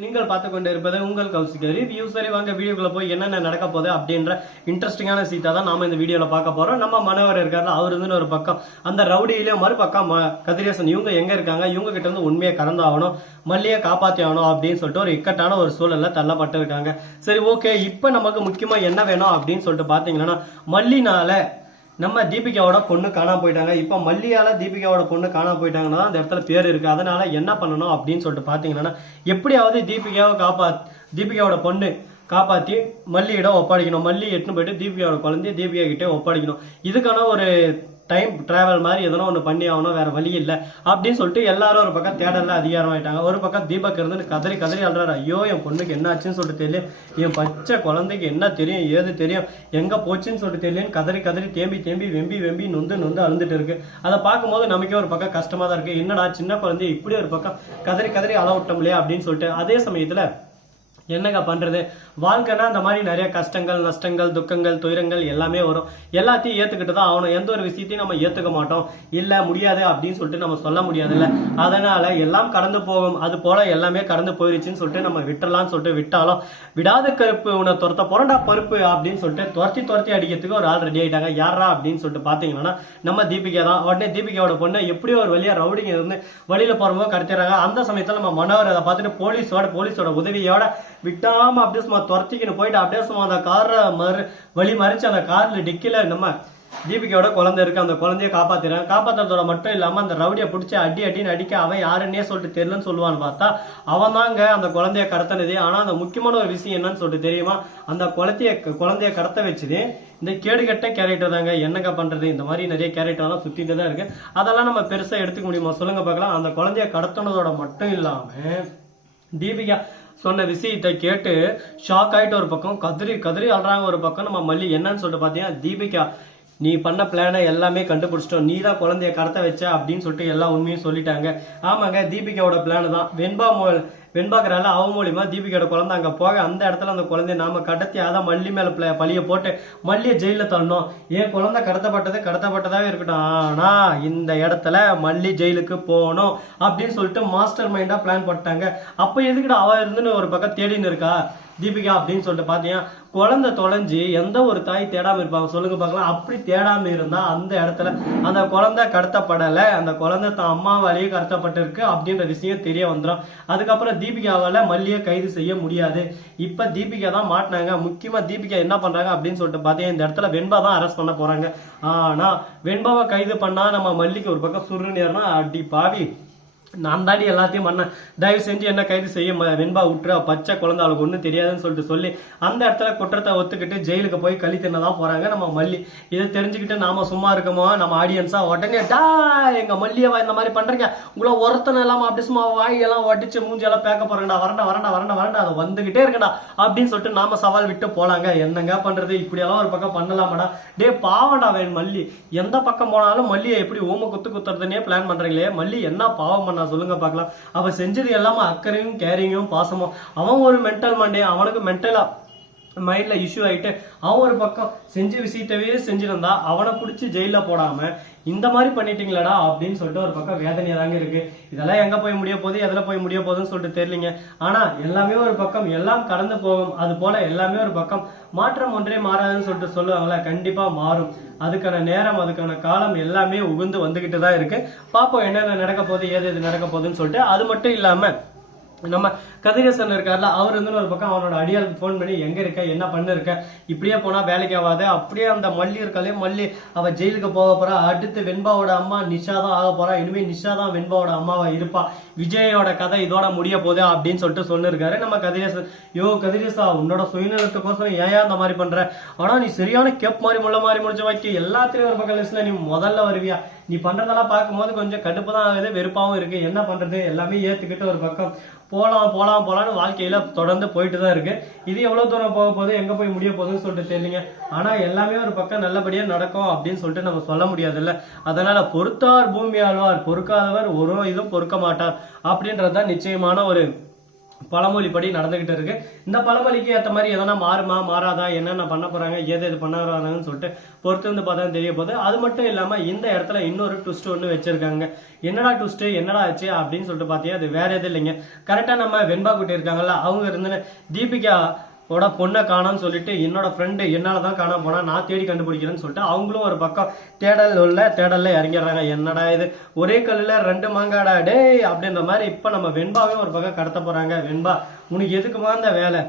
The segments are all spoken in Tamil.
நீங்கள் பார்த்து கொண்டு இருப்பது உங்கள் கௌசிக் ரிவ்யூ. சரி வாங்க வீடியோக்குள்ள போய் என்னென்ன நடக்க போகுது அப்படின்ற இன்ட்ரெஸ்டிங்கான சீட்டா தான் நாம இந்த வீடியோல பார்க்க போறோம். நம்ம மனவர் இருக்காரு, அவர் இருந்து ஒரு பக்கம் அந்த ரவுடியிலே மறுபக்கம் கதிரேசன் இவங்க எங்க இருக்காங்க, இவங்க கிட்ட இருந்து உண்மையை கறந்தாகணும், மல்லியை காப்பாத்தி ஆகணும் அப்படின்னு சொல்லிட்டு ஒரு இக்கட்டான ஒரு சூழல்ல தள்ளப்பட்டு இருக்காங்க. சரி ஓகே, இப்ப நமக்கு முக்கியமா என்ன வேணும் அப்படின்னு சொல்லிட்டு பாத்தீங்கன்னா, மல்லினால நம்ம தீபிகாவோட பொண்ணு காணாம போயிட்டாங்க. இப்ப மல்லியால தீபிகாவோட பொண்ணு காணாம போயிட்டாங்கன்னா அந்த இடத்துல பேர் இருக்கு. அதனால என்ன பண்ணணும் அப்படின்னு சொல்லிட்டு பாத்தீங்கன்னா, எப்படியாவது தீபிகாவோட பொண்ணு காப்பாத்தி மல்லியிடம் ஒப்படைக்கணும். மல்லி எட்டுன்னு போயிட்டு தீபிகாவோட குழந்தைய தீபிகா கிட்டே ஒப்படைக்கணும். இதுக்கான ஒரு டைம் டிராவல் மாதிரி எதனா ஒன்று பண்ணி ஆகணும், வேற வழி இல்லை அப்படின்னு சொல்லிட்டு எல்லாரும் ஒரு பக்கம் தேடல அதிகாரம் ஆயிட்டாங்க. ஒரு பக்கம் தீபக் இருந்து கதறி கதறி அழுறாரு, ஐயோ என் பொண்ணுக்கு என்ன ஆச்சுன்னு சொல்லிட்டு தெரியல, என் பச்சை குழந்தைக்கு என்ன தெரியும் ஏது தெரியும், எங்க போச்சுன்னு சொல்லிட்டு தெரியலன்னு கதறி கதறி தேம்பி தேம்பி வெம்பி வெம்பி நொந்து நொந்து அழுந்துட்டு இருக்கு. அதை பார்க்கும்போது நமக்கே ஒரு பக்கம் கஷ்டமா தான் இருக்கு. என்னடா சின்ன குழந்தைய இப்படி ஒரு பக்கம் கதறி கதறி அளவிட்டோம் இல்லையா அப்படின்னு சொல்லிட்டு. அதே சமயத்துல என்னங்க பண்றது, வாழ்க்கைனா அந்த மாதிரி நிறைய கஷ்டங்கள் நஷ்டங்கள் துக்கங்கள் துயரங்கள் எல்லாமே வரும். எல்லாத்தையும் ஏத்துக்கிட்டு தான் ஆகணும். எந்த ஒரு விஷயத்தையும் நம்ம ஏத்துக்க மாட்டோம், இல்ல முடியாது அப்படின்னு சொல்லிட்டு நம்ம சொல்ல முடியாது இல்ல. அதனால எல்லாம் கடந்து போகும், அது போல எல்லாமே கடந்து போயிருச்சுன்னு சொல்லிட்டு நம்ம விட்டுறலாம்னு சொல்லிட்டு விட்டாலும், விடாத கருப்பு உன்னை துரத்த புரண்டா பருப்பு அப்படின்னு சொல்லிட்டு துரத்தி துரத்தி அடிக்கிறதுக்கு ஒரு ஆள் ரெடி ஆயிட்டாங்க. யாரா அப்படின்னு சொல்லிட்டு பாத்தீங்கன்னா நம்ம தீபிகா தான். உடனே தீபிகாவோட பொண்ணு எப்படியோ ஒரு வழியா ரவுடிங்க இருந்து வழியில போறவங்க கடத்திடுறாங்க. அந்த சமயத்துல நம்ம மனோவர் அதை பார்த்துட்டு போலீஸோட உதவியோட விட்டாம அப்படியே சும்மா துரத்திக்கின்னு போயிட்டு அப்படியே சும்மா அந்த காரை வழி மறிச்சு அந்த கார்ல டிக்கில நம்ம தீபிகாவோட குழந்தை இருக்கு, அந்த குழந்தைய காப்பாத்திறாங்க. காப்பாத்துறதோட மட்டும் இல்லாம அந்த ரவுடியை பிடிச்சி அடின்னு அடிக்க அவன் யாருன்னே சொல்லிட்டு தெரியலன்னு சொல்லுவான்னு பார்த்தா அவன் தாங்க அந்த குழந்தைய கடத்தினது. ஆனா அந்த முக்கியமான ஒரு விஷயம் என்னன்னு சொல்லிட்டு தெரியுமா, அந்த குழந்தைய கடத்த வச்சது இந்த கேடுகட்ட கேரக்டர் தாங்க. என்னங்க பண்றது, இந்த மாதிரி நிறைய கேரக்டர்லாம் சுத்திட்டு தான் இருக்கு. அதெல்லாம் நம்ம பெருசா எடுத்துக்க முடியுமா சொல்லுங்க பார்க்கலாம். அந்த குழந்தைய கடத்தினதோட மட்டும் இல்லாம தீபிகா சொன்ன விஷயத்தை கேட்டு ஷாக் ஆயிட்டு ஒரு பக்கம் கதறி கதறி அல்றாங்க. ஒரு பக்கம் நம்ம மல்லி என்னன்னு சொல்லிட்டு பாத்தீங்கன்னா, தீபிகா நீ பண்ண பிளானை எல்லாமே கண்டுபிடிச்சிட்டோம், நீ தான் குழந்தைய கடத்த வச்ச அப்படின்னு சொல்லிட்டு எல்லா உண்மையும் சொல்லிட்டாங்க. ஆமாங்க, தீபிகாவோட பிளான் தான். வெண்பாக்குறால அவ மூலியமா தீபிகாவோட குழந்தை அங்க போக அந்த இடத்துல அந்த குழந்தைய நாம கடத்தி அதான் மல்லி மேல பழிய போட்டு மல்லிய ஜெயில தள்ளணும். ஏன் குழந்தை கடத்தப்பட்டதாவே இருக்கட்டும், ஆனா இந்த இடத்துல மல்லி ஜெயிலுக்கு போகணும் அப்படின்னு சொல்லிட்டு மாஸ்டர் மைண்டா பிளான் போட்டாங்க. அப்ப எதுக்கிட்ட அவ இருந்துன்னு ஒரு பக்கம் தேடின்னு இருக்கா தீபிகா அப்படின்னு சொல்லிட்டு பாத்தீங்கன்னா, குழந்தை தொலைஞ்சு எந்த ஒரு தாய் தேடாம இருப்பாங்க சொல்லுங்க பார்க்கலாம். அப்படி தேடாம இருந்தா அந்த இடத்துல அந்த குழந்தை கடத்தப்படலை, அந்த குழந்தை தான் அம்மாவாலேயே கடத்தப்பட்டிருக்கு அப்படின்ற விஷயம் தெரிய வந்துடும். அதுக்கப்புறம் தீபிகாவால மல்லியை கைது செய்ய முடியாது. இப்ப தீபிகா தான் மாட்டினாங்க. முக்கியமா தீபிகா என்ன பண்றாங்க அப்படின்னு சொல்லிட்டு பாத்தீங்கன்னா, இந்த இடத்துல வெண்பா தான் அரெஸ்ட் பண்ண போறாங்க. ஆனா வெண்பாவை கைது பண்ணா நம்ம மல்லிக்கு ஒரு பக்கம் சுருநேர்னா அடி பாவி நான் தாண்டி எல்லாத்தையும் பண்ண, தயவு செஞ்சு என்ன கைது செய்ய வெண்பா விட்டுரு, பச்சை குழந்தை அவளுக்கு ஒன்றும் தெரியாதுன்னு சொல்லிட்டு சொல்லி அந்த இடத்துல குற்றத்தை ஒத்துக்கிட்டு ஜெயிலுக்கு போய் கழி தின்னதான் போறாங்க நம்ம மல்லி. இதை தெரிஞ்சுக்கிட்டு நாம சும்மா இருக்கமோ நம்ம ஆடியன்ஸா உடனே எங்க மல்லியவா இந்த மாதிரி பண்றீங்க, உங்களை ஒருத்தனை இல்லாம அப்படி சும்மா வாயெல்லாம் ஒட்டிச்சு மூஞ்செல்லாம் பேக்க போறேங்கடா, வரண்டா அதை வந்துகிட்டே இருக்கடா அப்படின்னு சொல்லிட்டு நாம சவால் விட்டு போலாங்க. என்னங்க பண்றது, இப்படி எல்லாம் ஒரு பக்கம் பண்ணலாமாடா, டே பாவண்டா வேன் மல்லி, எந்த பக்கம் போனாலும் மல்லியை எப்படி ஓம குத்துறதுன்னே பிளான் பண்றீங்களே, மல்லி என்ன பாவம் பண்ண சொல்லுங்க பார்க்கலாம். அவ செஞ்சது எல்லாமே அக்கறையும் கேரிங்கும் பாசமும். அவன் ஒரு மென்டல் மண்டே, அவனுக்கு மென்டலா மைண்ட்ல இஷ்யூ ஆயிட்டு அவன் ஒரு பக்கம் செஞ்ச விஷயத்தவே செஞ்சிருந்தா அவனை பிடிச்சி ஜெயில போடாம இந்த மாதிரி பண்ணிட்டீங்களடா அப்படின்னு சொல்லிட்டு ஒரு பக்கம் வேதனையா தாங்க இருக்கு. இதெல்லாம் எங்க போய் முடிய போகுது, எதுல போய் முடிய போகுதுன்னு சொல்லிட்டு தெரியலீங்க. ஆனா எல்லாமே ஒரு பக்கம் எல்லாம் கடந்து போகும், அது போல எல்லாமே ஒரு பக்கம் மாற்றம் ஒன்றே மாறாதுன்னு சொல்லிட்டு சொல்லுவாங்களா, கண்டிப்பா மாறும். அதுக்கான நேரம் அதுக்கான காலம் எல்லாமே உகுந்து வந்துகிட்டு தான் இருக்கு. பாப்போம் என்னென்ன நடக்க போகுது, எது நடக்க போகுதுன்னு சொல்லிட்டு. அது மட்டும் இல்லாம நம்ம கதிரேசன் இருக்காருல, அவர் வந்து ஒரு பக்கம் அவனோட அடியாளுக்கு போன் பண்ணி எங்க இருக்க என்ன பண்ண இருக்க, இப்படியே போனா வேலைக்கு ஆகாது, அப்படியே அந்த மல்லி இருக்காளே மல்லி அவ ஜெயிலுக்கு போக போறா, அடுத்து வெண்பாவோட அம்மா நிஷா தான் ஆக போறா, இனிமே நிஷா தான் வெண்பாவோட அம்மாவா இருப்பா, விஜயோட கதை இதோட முடிய போகுது அப்படின்னு சொல்லிட்டு சொல்லிருக்காரு நம்ம கதிரேசன். கதிரேசா உன்னோட சுயநலத்துக்கோசரம் ஏன் அந்த மாதிரி பண்ற, ஆனா நீ சரியான கேப் மாதிரி முள்ள மாதிரி முடிஞ்ச வைக்க எல்லாத்திலையும் ஒரு பக்கம் லிஸ்ட்ல நீ முதல்ல வருவியா, நீ பண்றதெல்லாம் பார்க்கும்போது கொஞ்சம் கடுப்பு தான் ஆகுது, வெறுப்பாவும் இருக்கு, என்ன பண்றது எல்லாமே ஏத்துக்கிட்டு ஒரு பக்கம் போலாம்னு வாழ்க்கையில தொடர்ந்து போயிட்டு தான் இருக்கு. இது எவ்வளவு தூரம் போக போகுது, எங்க போய் முடிய போகுதுன்னு சொல்லிட்டு தெரியலீங்க. ஆனா எல்லாமே ஒரு பக்கம் நல்லபடியா நடக்கும் அப்படின்னு சொல்லிட்டு நம்ம சொல்ல முடியாது இல்ல. அதனால பொறுத்தார் பூமி ஆழ்வார், பொறுக்காதவர் ஒரு இதுவும் பொறுக்க மாட்டார் அப்படின்றதுதான் நிச்சயமான ஒரு பழமொழிப்படி நடந்துகிட்டு இருக்கு. இந்த பழமொழிக்கு ஏற்ற மாதிரி எதனா மாறுமா மாறாதா, என்னென்ன பண்ண போறாங்க, எது பண்ண போறாங்கன்னு சொல்லிட்டு பொறுத்து வந்து பார்த்தா தெரிய போகுது. அது மட்டும் இல்லாம இந்த இடத்துல இன்னொரு ட்விஸ்ட் ஒன்று வச்சிருக்காங்க. என்னடா ட்விஸ்ட், என்னடா ஆச்சு அப்படின்னு சொல்லிட்டு பார்த்தீங்கன்னா அது வேற எதுவும் இல்லைங்க. கரெக்டா நம்ம வெண்பா குட்டி இருக்காங்கல்ல, அவங்க இருந்து தீபிகா பொண்ணை காணோம்னு சொல்லிட்டு என்னோட ஃப்ரெண்டு என்னாலதான் காணாம போனா, நான் தேடி கண்டுபிடிக்கிறேன்னு சொல்லிட்டு அவங்களும் ஒரு பக்கம் தேடல்ல இறங்கிடுறாங்க. என்னடா இது ஒரே கல்லுல 2 மாங்காடா டே அப்படின்ற மாதிரி இப்ப நம்ம வெண்பாவையும் ஒரு பக்கம் கடத்த போறாங்க. வெண்பா உனக்கு எதுக்குமா இந்த வேலை,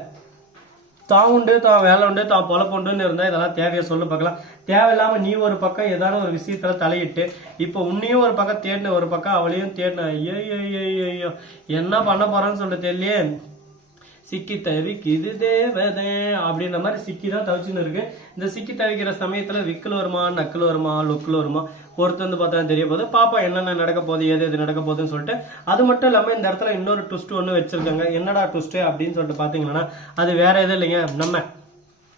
தான் உண்டு தான் வேலை உண்டு தான் பொழப்புண்டுன்னு இருந்தா இதெல்லாம் தேவையை சொல்லு பார்க்கலாம். தேவையில்லாம நீ ஒரு பக்கம் ஏதான ஒரு விஷயத்துல தலையிட்டு இப்போ உன்னையும் ஒரு பக்கம் தேடின, ஒரு பக்கம் அவளையும் தேடின. ஐயோ என்ன பண்ண போறான்னு சொல்லிட்டு தெரியலையே. சிக்கி தவிக்குது தேவதே அப்படின்ற மாதிரி சிக்கி தான் தவிச்சுன்னு இருக்கு. இந்த சிக்கி தவிக்கிற சமயத்துல விக்கல் வருமா, நக்கல் வருமா, லுக்கில் வருமா, பொறுத்து வந்து பார்த்தா தெரிய போகுது. பாப்பா என்னென்ன நடக்க போகுது, எது நடக்க போகுதுன்னு சொல்லிட்டு. அது மட்டும் இல்லாம இந்த இடத்துல இன்னொரு ட்விஸ்ட் ஒன்று வச்சிருக்காங்க. என்னடா ட்விஸ்ட் அப்படின்னு சொல்லிட்டு பாத்தீங்கன்னா அது வேற எதுவும் இல்லைங்க, நம்ம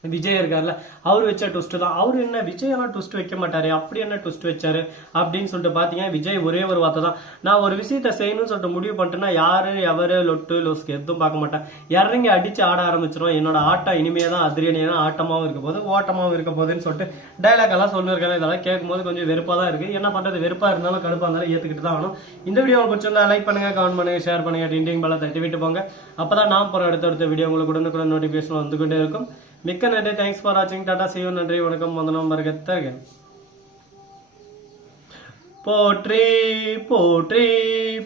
விஜய் இருக்காருல்ல, அவர் வச்ச ட்விஸ்ட் தான். அவரு என்ன விஜய் எல்லாம் ட்விஸ்ட் வைக்க மாட்டாரு, அப்படி என்ன ட்விஸ்ட் வச்சாரு அப்படின்னு சொல்லிட்டு பாத்தீங்கன்னா விஜய் ஒரே ஒரு வார்த்தை தான், நான் ஒரு விஷயத்த செய்யணும்னு சொல்லிட்டு முடிவு பண்ணிட்டேன்னா யாரு எவரு லொட்டு லொஸ்க்கு எதுவும் பார்க்க மாட்டேன், இறங்கி அடிச்சு ஆட ஆரம்பிச்சிடும். என்னோட ஆட்டம் இனிமே தான் அதிரடியான ஆட்டமாவும் இருக்க போது, ஓட்டமாவும் இருக்க போதுன்னு சொல்லிட்டு டைலாக் எல்லாம் சொல்லிருக்காங்க. இதெல்லாம் கேட்கும் போது கொஞ்சம் வெறுப்பா தான் இருக்கு. என்ன பண்றது, வெறுப்பா இருந்தாலும் கடுப்பா இருந்தாலும் ஏத்துக்கிட்டு தான் ஆகணும். இந்த வீடியோ பிடிச்சிருந்தா லைக் பண்ணுங்க, கமெண்ட் பண்ணுங்க, ஷேர் பண்ணுங்க, டிண்டிங் பல தட்டி விட்டு போங்க. அப்பதான் நான் போற அடுத்த வீடியோ உங்களுக்கு உடனுக்குடன் நோட்டிபிகேஷன் வந்து கொண்டே இருக்கும். மிக்க நன்றி. தேங்க்ஸ் ஃபார் வாட்சிங். Tata, see you. நன்றி, வணக்கம், வந்தனம், பரகத். போற்றி போற்றி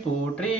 போற்றி.